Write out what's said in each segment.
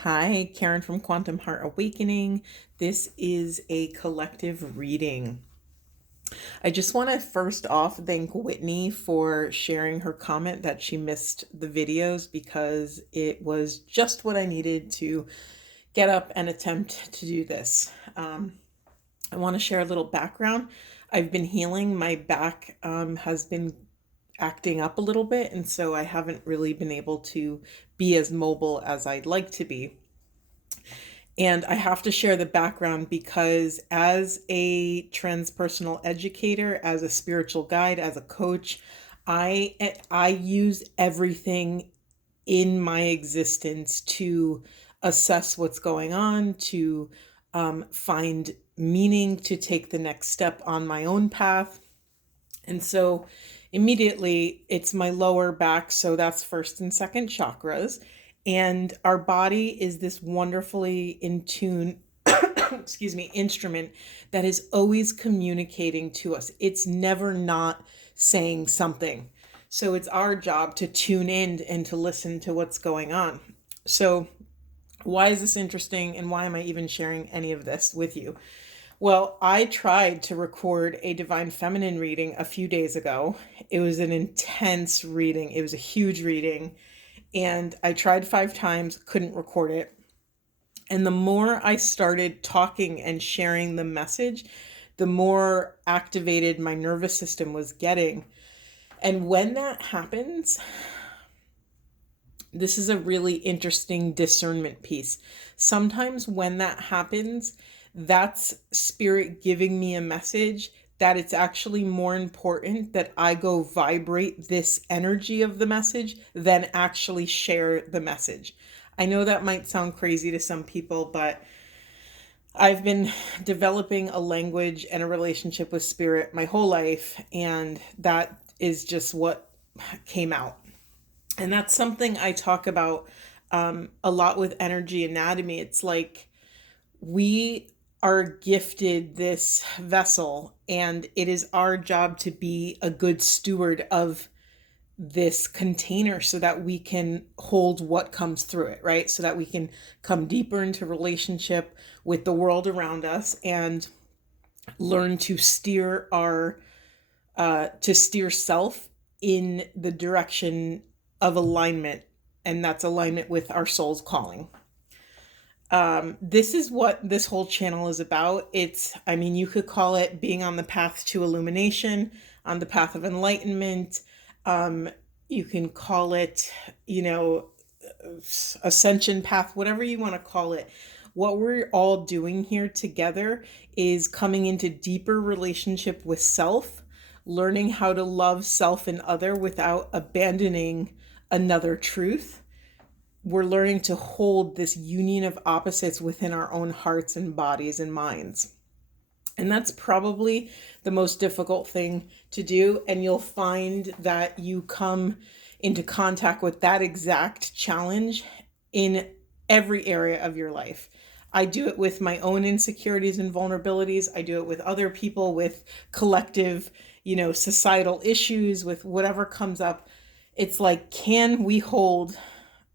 Hi, Karen from Quantum Heart Awakening. This is a collective reading. I just want to first off thank Whitney for sharing her comment that she missed the videos because it was just what I needed to get up and attempt to do this. I want to share a little background. I've been healing. My back has been acting up a little bit, and so I haven't really been able to be as mobile as I'd like to be. And I have to share the background because as a transpersonal educator, as a spiritual guide, as a coach, I use everything in my existence to assess what's going on, to find meaning, to take the next step on my own path. And so immediately it's my lower back. So that's first and second chakras. And our body is this wonderfully in tune, excuse me, instrument that is always communicating to us. It's never not saying something. So it's our job to tune in and to listen to what's going on. So why is this interesting and why am I even sharing any of this with you? Well, I tried to record a Divine Feminine reading a few days ago. It was an intense reading. It was a huge reading. And I tried 5 times, couldn't record it. And the more I started talking and sharing the message, the more activated my nervous system was getting. And when that happens, this is a really interesting discernment piece. Sometimes when that happens, that's spirit giving me a message that it's actually more important that I go vibrate this energy of the message than actually share the message. I know that might sound crazy to some people, but I've been developing a language and a relationship with spirit my whole life, and that is just what came out. And that's something I talk about a lot with energy anatomy. It's like we are gifted this vessel, and it is our job to be a good steward of this container so that we can hold what comes through it, right? So that we can come deeper into relationship with the world around us and learn to steer our to steer self in the direction of alignment, and that's alignment with our soul's calling. This is what this whole channel is about. I mean, you could call it being on the path to illumination, on the path of enlightenment. Um, you can call it, ascension path, whatever you want to call it. What we're all doing here together is coming into deeper relationship with self, learning how to love self and other without abandoning another truth. We're learning to hold this union of opposites within our own hearts and bodies and minds. And that's probably the most difficult thing to do. And you'll find that you come into contact with that exact challenge in every area of your life. I do it with my own insecurities and vulnerabilities. I do it with other people, with collective, societal issues, with whatever comes up. It's like, can we hold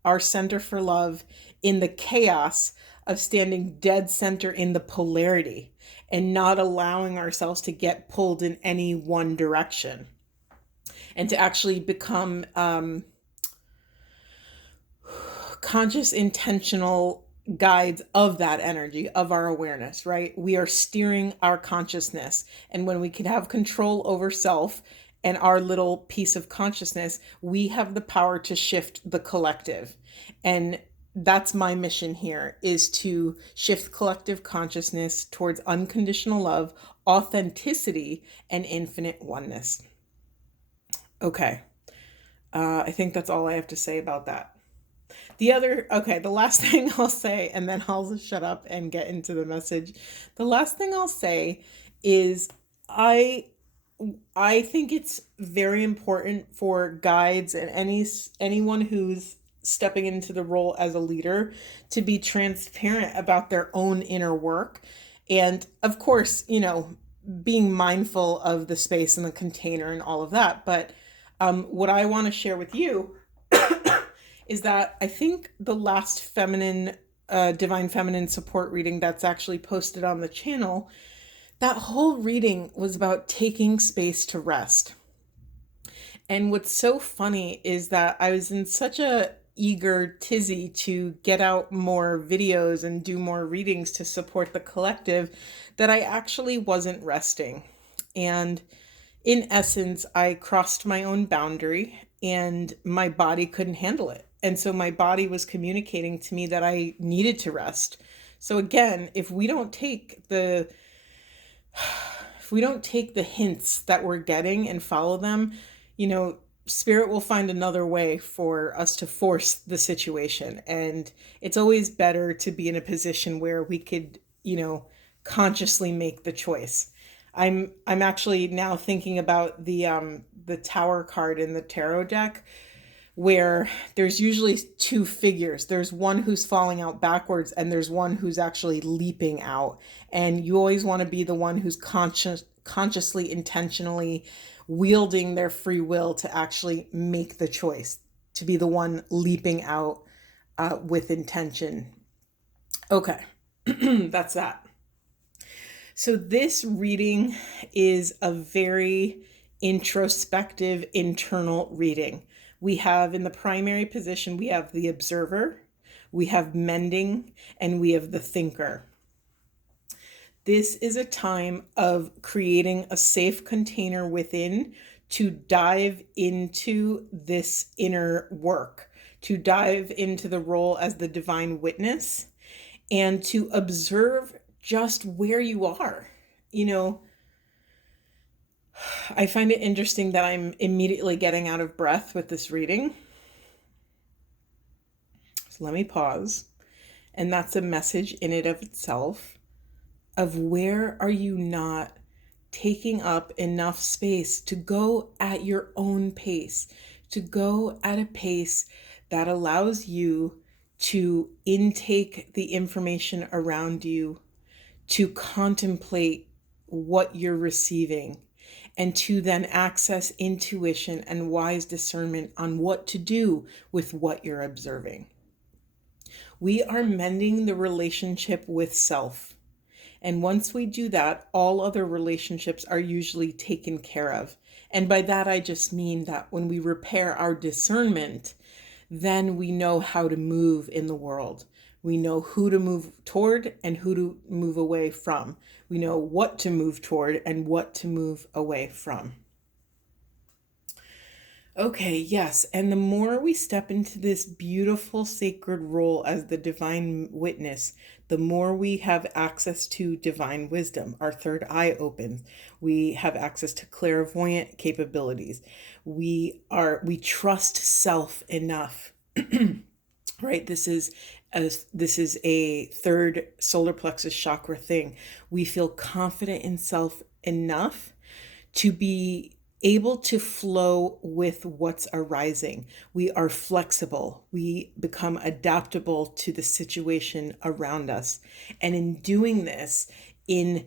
our center for love in the chaos of standing dead center in the polarity and not allowing ourselves to get pulled in any one direction, and to actually become conscious, intentional guides of that energy, of our awareness, right? We are steering our consciousness. And when we can have control over self and our little piece of consciousness, we have the power to shift the collective. And that's my mission here, is to shift collective consciousness towards unconditional love, authenticity, and infinite oneness. Okay. I think that's all I have to say about that. The last thing I'll say, and then I'll shut up and get into the message. The last thing I'll say is I I think it's very important for guides and anyone who's stepping into the role as a leader to be transparent about their own inner work. And of course, being mindful of the space and the container and all of that. But what I want to share with you is that I think the last feminine Divine Feminine support reading that's actually posted on the channel, that whole reading was about taking space to rest. And what's so funny is that I was in such a eager tizzy to get out more videos and do more readings to support the collective that I actually wasn't resting. And in essence, I crossed my own boundary and my body couldn't handle it. And so my body was communicating to me that I needed to rest. So again, if we don't take the hints that we're getting and follow them, spirit will find another way for us to force the situation. And it's always better to be in a position where we could, consciously make the choice. I'm actually now thinking about the Tower card in the tarot deck, where there's usually two figures. There's one who's falling out backwards and there's one who's actually leaping out. And you always want to be the one who's consciously, intentionally wielding their free will to actually make the choice, to be the one leaping out with intention. Okay, that's that. So this reading is a very introspective, internal reading. We have in the primary position, we have the observer, we have mending, and we have the thinker. This is a time of creating a safe container within to dive into this inner work, to dive into the role as the divine witness, and to observe just where you are. I find it interesting that I'm immediately getting out of breath with this reading. So let me pause. And that's a message in and of itself of where are you not taking up enough space to go at your own pace, to go at a pace that allows you to intake the information around you, to contemplate what you're receiving, and to then access intuition and wise discernment on what to do with what you're observing. We are mending the relationship with self. And once we do that, all other relationships are usually taken care of. And by that, I just mean that when we repair our discernment, then we know how to move in the world. We know who to move toward and who to move away from. We know what to move toward and what to move away from. Okay, yes. And the more we step into this beautiful sacred role as the divine witness, the more we have access to divine wisdom. Our third eye opens. We have access to clairvoyant capabilities. We trust self enough. Right? This is a third solar plexus chakra thing. We feel confident in self enough to be able to flow with what's arising. We are flexible. We become adaptable to the situation around us. And in doing this, in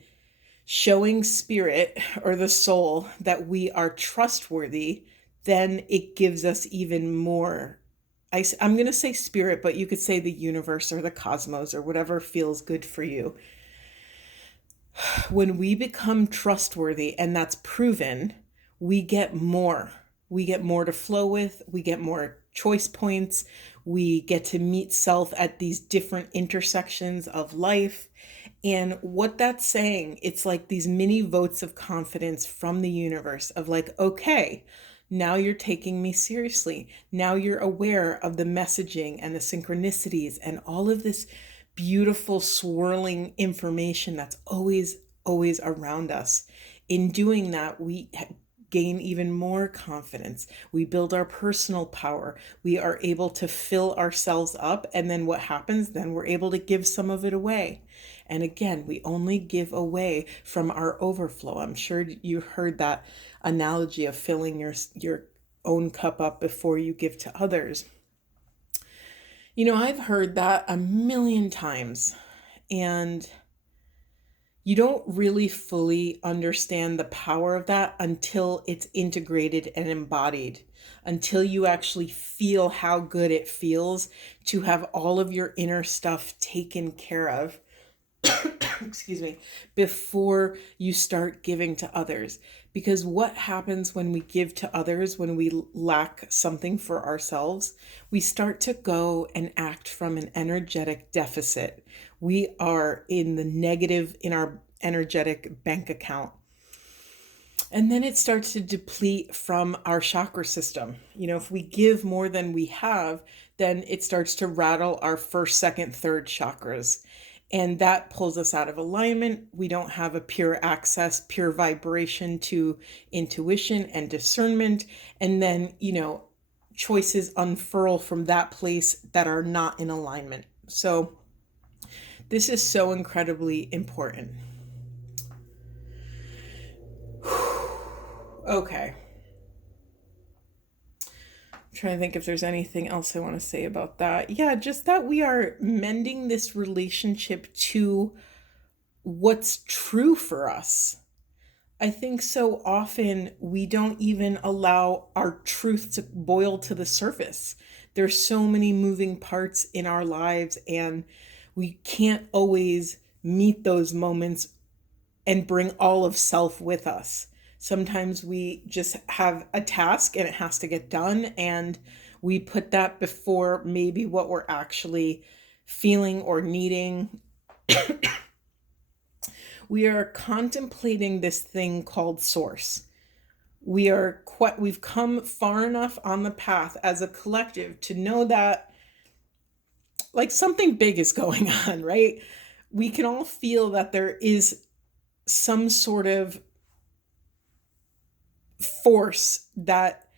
showing spirit or the soul that we are trustworthy, then it gives us even more. I'm going to say spirit, but you could say the universe or the cosmos or whatever feels good for you. When we become trustworthy, and that's proven, we get more. We get more to flow with. We get more choice points. We get to meet self at these different intersections of life. And what that's saying, it's like these mini votes of confidence from the universe of like, okay, now you're taking me seriously. Now you're aware of the messaging and the synchronicities and all of this beautiful swirling information that's always around us. In doing that, we gain even more confidence. We build our personal power. We are able to fill ourselves up. And then what happens? Then we're able to give some of it away. And again, we only give away from our overflow. I'm sure you heard that analogy of filling your own cup up before you give to others. I've heard that a million times. And you don't really fully understand the power of that until it's integrated and embodied, until you actually feel how good it feels to have all of your inner stuff taken care of, excuse me, before you start giving to others. Because what happens when we give to others, when we lack something for ourselves, we start to go and act from an energetic deficit. We are in the negative in our energetic bank account. And then it starts to deplete from our chakra system. You know, if we give more than we have, then it starts to rattle our first, second, third chakras. And that pulls us out of alignment. We don't have a pure access, pure vibration to intuition and discernment. And then, choices unfurl from that place that are not in alignment. So, this is so incredibly important. Okay. Trying to think if there's anything else I want to say about that. Yeah, just that we are mending this relationship to what's true for us. I think so often we don't even allow our truth to boil to the surface. There's so many moving parts in our lives, and we can't always meet those moments and bring all of self with us. Sometimes we just have a task and it has to get done, and we put that before maybe what we're actually feeling or needing. We are contemplating this thing called source. We've come far enough on the path as a collective to know that like something big is going on, right? We can all feel that there is some sort of force that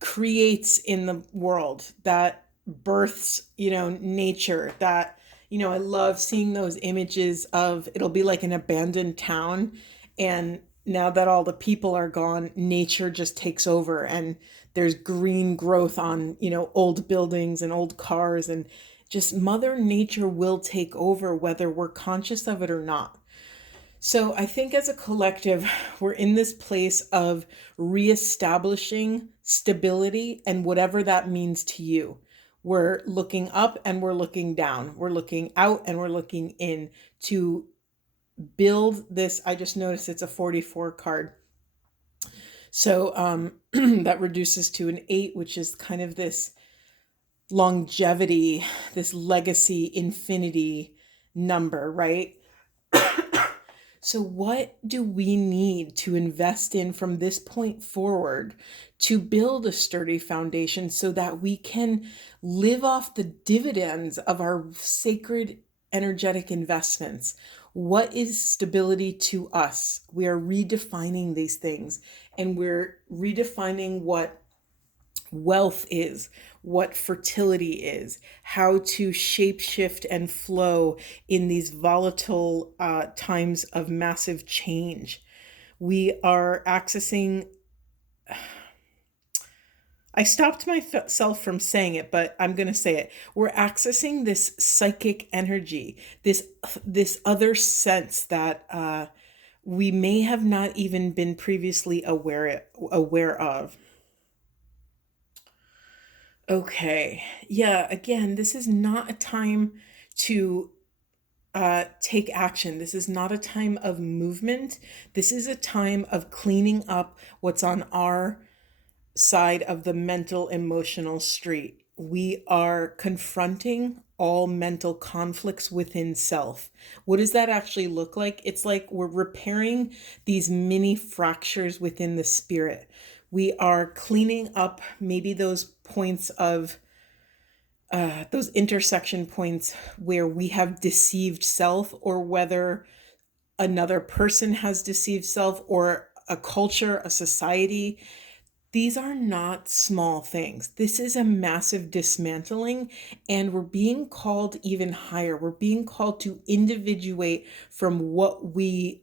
creates in the world, that births, nature, that, I love seeing those images of it'll be like an abandoned town. And now that all the people are gone, nature just takes over, and there's green growth on, old buildings and old cars, and just Mother Nature will take over whether we're conscious of it or not. So I think as a collective, we're in this place of reestablishing stability and whatever that means to you. We're looking up and we're looking down. We're looking out and we're looking in to build this. I just noticed it's a 44 card. So that reduces to an 8, which is kind of this longevity, this legacy, infinity number, right? So, what do we need to invest in from this point forward to build a sturdy foundation so that we can live off the dividends of our sacred energetic investments? What is stability to us? We are redefining these things, and we're redefining what wealth is, what fertility is, how to shapeshift and flow in these volatile times of massive change. We are accessing. I stopped myself from saying it, but I'm going to say it. We're accessing this psychic energy, this other sense that we may have not even been previously aware of. Okay. Yeah, again, this is not a time to take action. This is not a time of movement. This is a time of cleaning up what's on our side of the mental emotional street. We are confronting all mental conflicts within self. What does that actually look like? It's like we're repairing these mini fractures within the spirit. We are cleaning up maybe those points of those intersection points where we have deceived self, or whether another person has deceived self, or a culture, a society. These are not small things. This is a massive dismantling, and we're being called even higher. We're being called to individuate from what we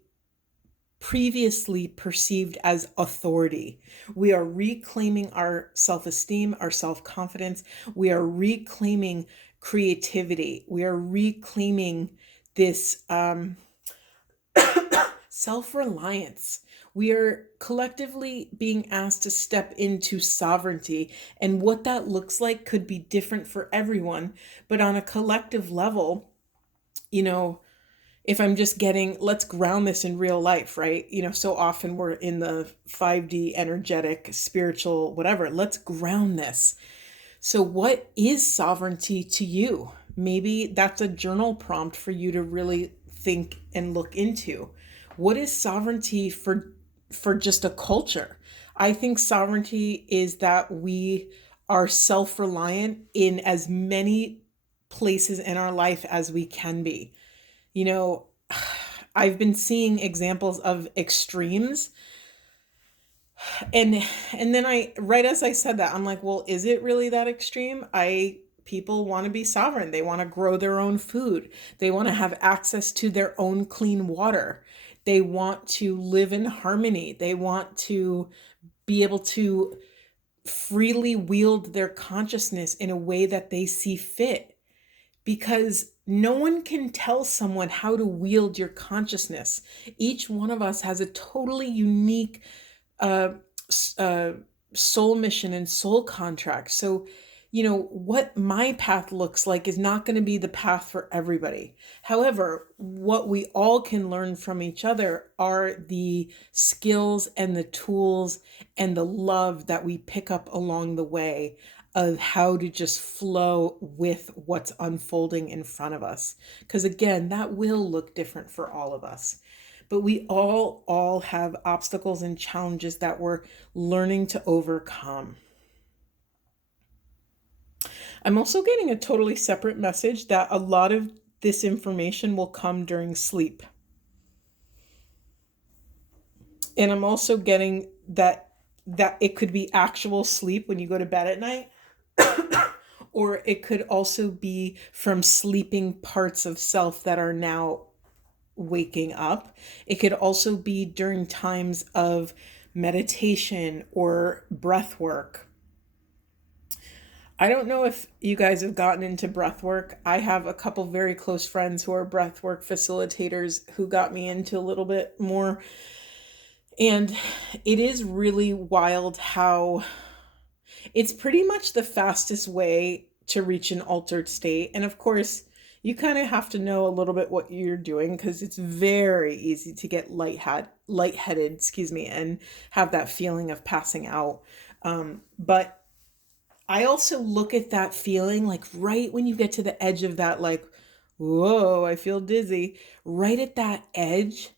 previously perceived as authority. We are reclaiming our self esteem, our self confidence. We are reclaiming creativity. We are reclaiming this Self-reliance. We are collectively being asked to step into sovereignty, and what that looks like could be different for everyone. But on a collective level, you know, if I'm just getting, let's ground this in real life, right? So often we're in the 5D energetic, spiritual, whatever. Let's ground this. So, what is sovereignty to you? Maybe that's a journal prompt for you to really think and look into. What is sovereignty for just a culture? I think sovereignty is that we are self-reliant in as many places in our life as we can be. You know, I've been seeing examples of extremes, and then right as I said that, I'm like, well, is it really that extreme? I People want to be sovereign. They want to grow their own food. They want to have access to their own clean water. They want to live in harmony. They want to be able to freely wield their consciousness in a way that they see fit, because no one can tell someone how to wield your consciousness. Each one of us has a totally unique uh, uh, soul mission and soul contract. So, what my path looks like is not going to be the path for everybody. However, what we all can learn from each other are the skills and the tools and the love that we pick up along the way of how to just flow with what's unfolding in front of us. Because again, that will look different for all of us. But we all have obstacles and challenges that we're learning to overcome. I'm also getting a totally separate message that a lot of this information will come during sleep. And I'm also getting that it could be actual sleep when you go to bed at night, or it could also be from sleeping parts of self that are now waking up. It could also be during times of meditation or breath work. I don't know if you guys have gotten into breath work. I have a couple very close friends who are breath work facilitators who got me into a little bit more. And it is really wild how it's pretty much the fastest way to reach an altered state. And of course, you kind of have to know a little bit what you're doing, because it's very easy to get lightheaded, excuse me, and have that feeling of passing out. But I also look at that feeling like right when you get to the edge of that, like, whoa, I feel dizzy. Right at that edge,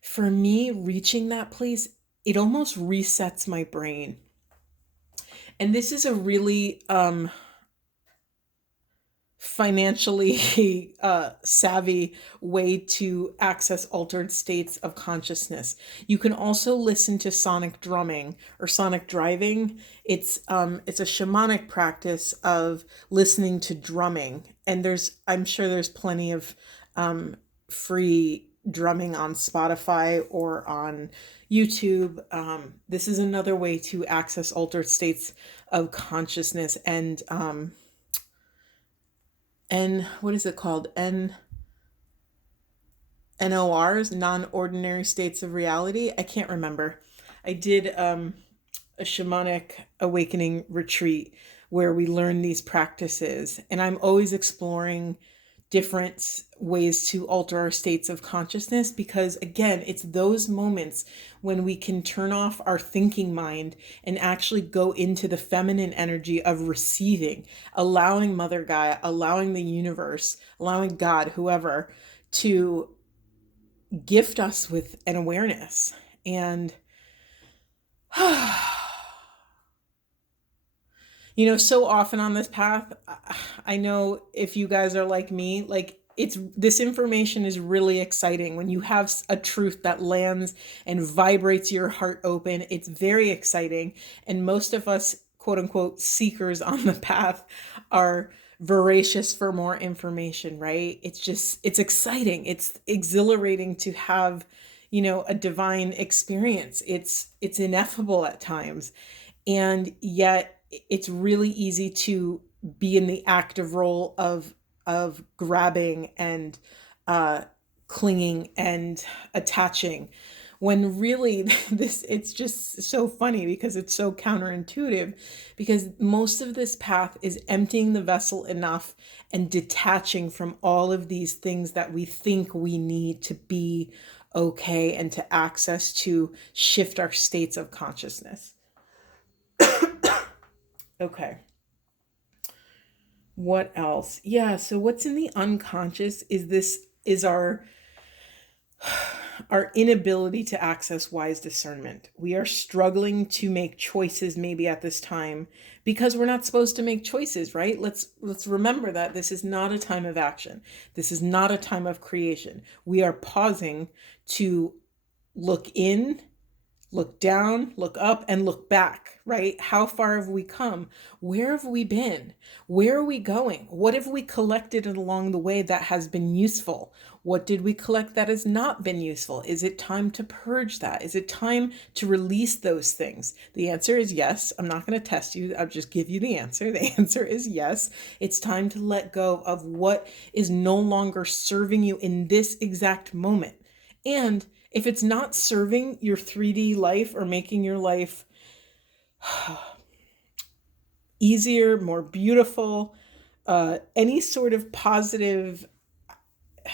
for me, reaching that place, it almost resets my brain. And this is a really financially savvy way to access altered states of consciousness. You can also listen to sonic drumming or sonic driving. It's a shamanic practice of listening to drumming, and I'm sure there's plenty of free drumming on Spotify or on YouTube. This is another way to access altered states of consciousness, and what is it called? NORs, non-ordinary states of reality. I can't remember. I did a shamanic awakening retreat where we learn these practices, and I'm always exploring different ways to alter our states of consciousness, because again, it's those moments when we can turn off our thinking mind and actually go into the feminine energy of receiving, allowing Mother Gaia, allowing the universe, allowing God, whoever, to gift us with an awareness. And so often on this path, I know if you guys are like me, like this information is really exciting. When you have a truth that lands and vibrates your heart open, it's very exciting. And most of us, quote unquote, seekers on the path are voracious for more information, right? It's exciting. It's exhilarating to have, a divine experience. It's ineffable at times. And yet it's really easy to be in the active role of grabbing and clinging and attaching, when really it's just so funny because it's so counterintuitive, because most of this path is emptying the vessel enough and detaching from all of these things that we think we need to be okay and to access to shift our states of consciousness. Okay. What else? Yeah, so what's in the unconscious is our inability to access wise discernment. We are struggling to make choices maybe at this time because we're not supposed to make choices, right? Let's remember that this is not a time of action. This is not a time of creation. We are pausing to look in, look down, look up, and look back, right? How far have we come? Where have we been? Where are we going? What have we collected along the way that has been useful? What did we collect that has not been useful? Is it time to purge that? Is it time to release those things? The answer is yes. I'm not going to test you. I'll just give you the answer. The answer is yes. It's time to let go of what is no longer serving you in this exact moment. And if it's not serving your 3D life or making your life easier, more beautiful, any sort of positive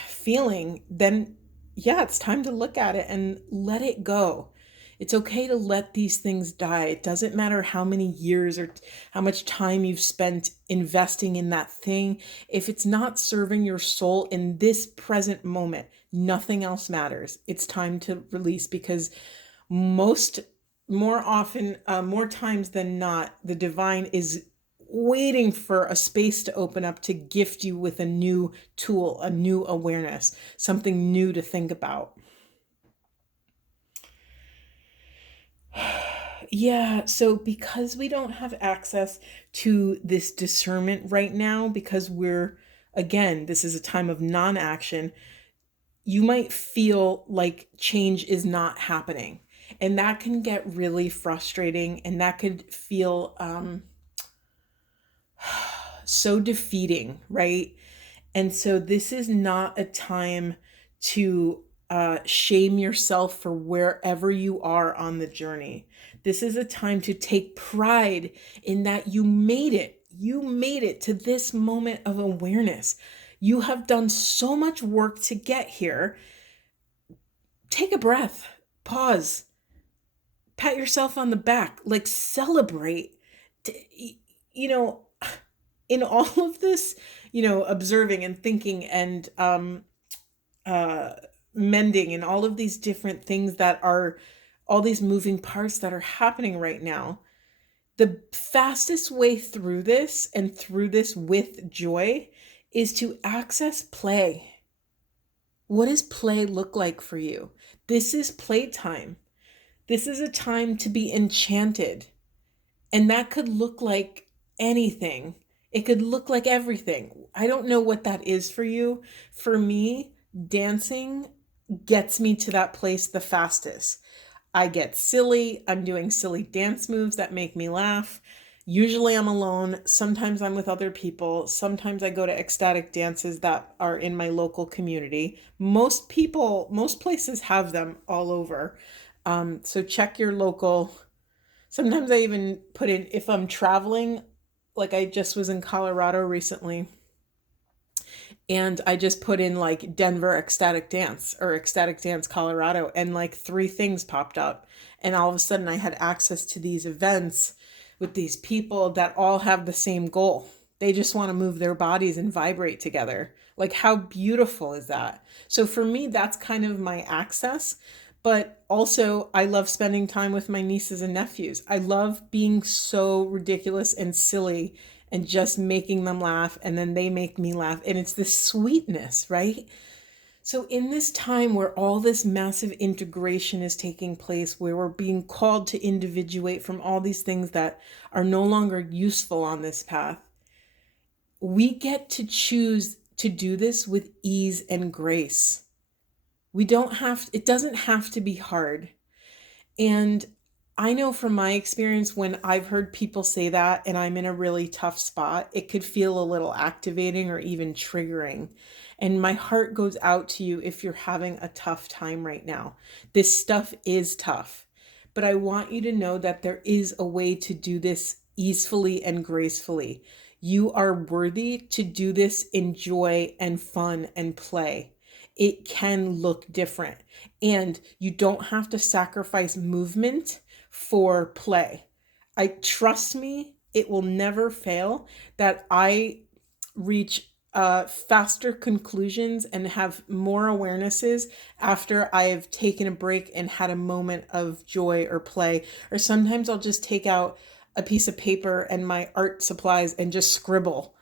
feeling, then yeah, it's time to look at it and let it go. It's okay to let these things die. It doesn't matter how many years or how much time you've spent investing in that thing. If it's not serving your soul in this present moment, nothing else matters. It's time to release, because more often, more times than not, the divine is waiting for a space to open up to gift you with a new tool, a new awareness, something new to think about. Yeah, so because we don't have access to this discernment right now, because again, this is a time of non action, you might feel like change is not happening. And that can get really frustrating, and that could feel so defeating, right? And so this is not a time to shame yourself for wherever you are on the journey. This is a time to take pride in that you made it. You made it to this moment of awareness. You have done so much work to get here. Take a breath, pause, pat yourself on the back, like celebrate. You know, in all of this, observing and thinking and uh, mending and all of these different things that are all these moving parts that are happening right now, the fastest way through this and through this with joy is to access play. What does play look like for you? This is playtime. This is a time to be enchanted. And that could look like anything. It could look like everything. I don't know what that is for you. For me, dancing gets me to that place the fastest. I get silly. I'm doing silly dance moves that make me laugh. Usually I'm alone. Sometimes I'm with other people. Sometimes I go to ecstatic dances that are in my local community. Most places have them all over. So check your local. Sometimes I even put in, if I'm traveling, like I just was in Colorado recently, and I just put in like Denver ecstatic dance or ecstatic dance Colorado, and like three things popped up. And all of a sudden I had access to these events with these people that all have the same goal. They just want to move their bodies and vibrate together. Like, how beautiful is that? So for me, that's kind of my access. But also, I love spending time with my nieces and nephews. I love being so ridiculous and silly and just making them laugh, and then they make me laugh. And it's this sweetness, right? So in this time where all this massive integration is taking place, where we're being called to individuate from all these things that are no longer useful on this path, we get to choose to do this with ease and grace. It doesn't have to be hard. And I know from my experience, when I've heard people say that and I'm in a really tough spot, it could feel a little activating or even triggering. And my heart goes out to you if you're having a tough time right now. This stuff is tough, but I want you to know that there is a way to do this easily and gracefully. You are worthy to do this in joy and fun and play. It can look different, and you don't have to sacrifice movement for play. I trust me, it will never fail that I reach faster conclusions and have more awarenesses after I've taken a break and had a moment of joy or play. Or sometimes I'll just take out a piece of paper and my art supplies and just scribble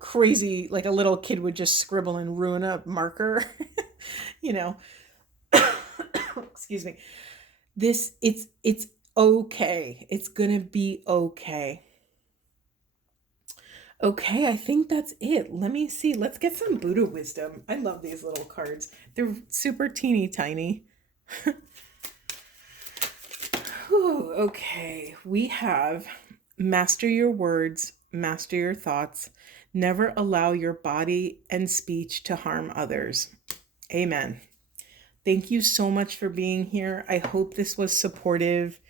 crazy, like a little kid would just scribble and ruin a marker. you know Excuse me. It's okay. It's gonna be okay. Okay, I think that's it. Let me see. Let's get some Buddha wisdom. I love these little cards. They're super teeny tiny. Whew, okay, we have master your words, master your thoughts, never allow your body and speech to harm others. Amen. Thank you so much for being here. I hope this was supportive.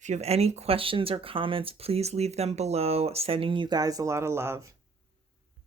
If you have any questions or comments, please leave them below. Sending you guys a lot of love.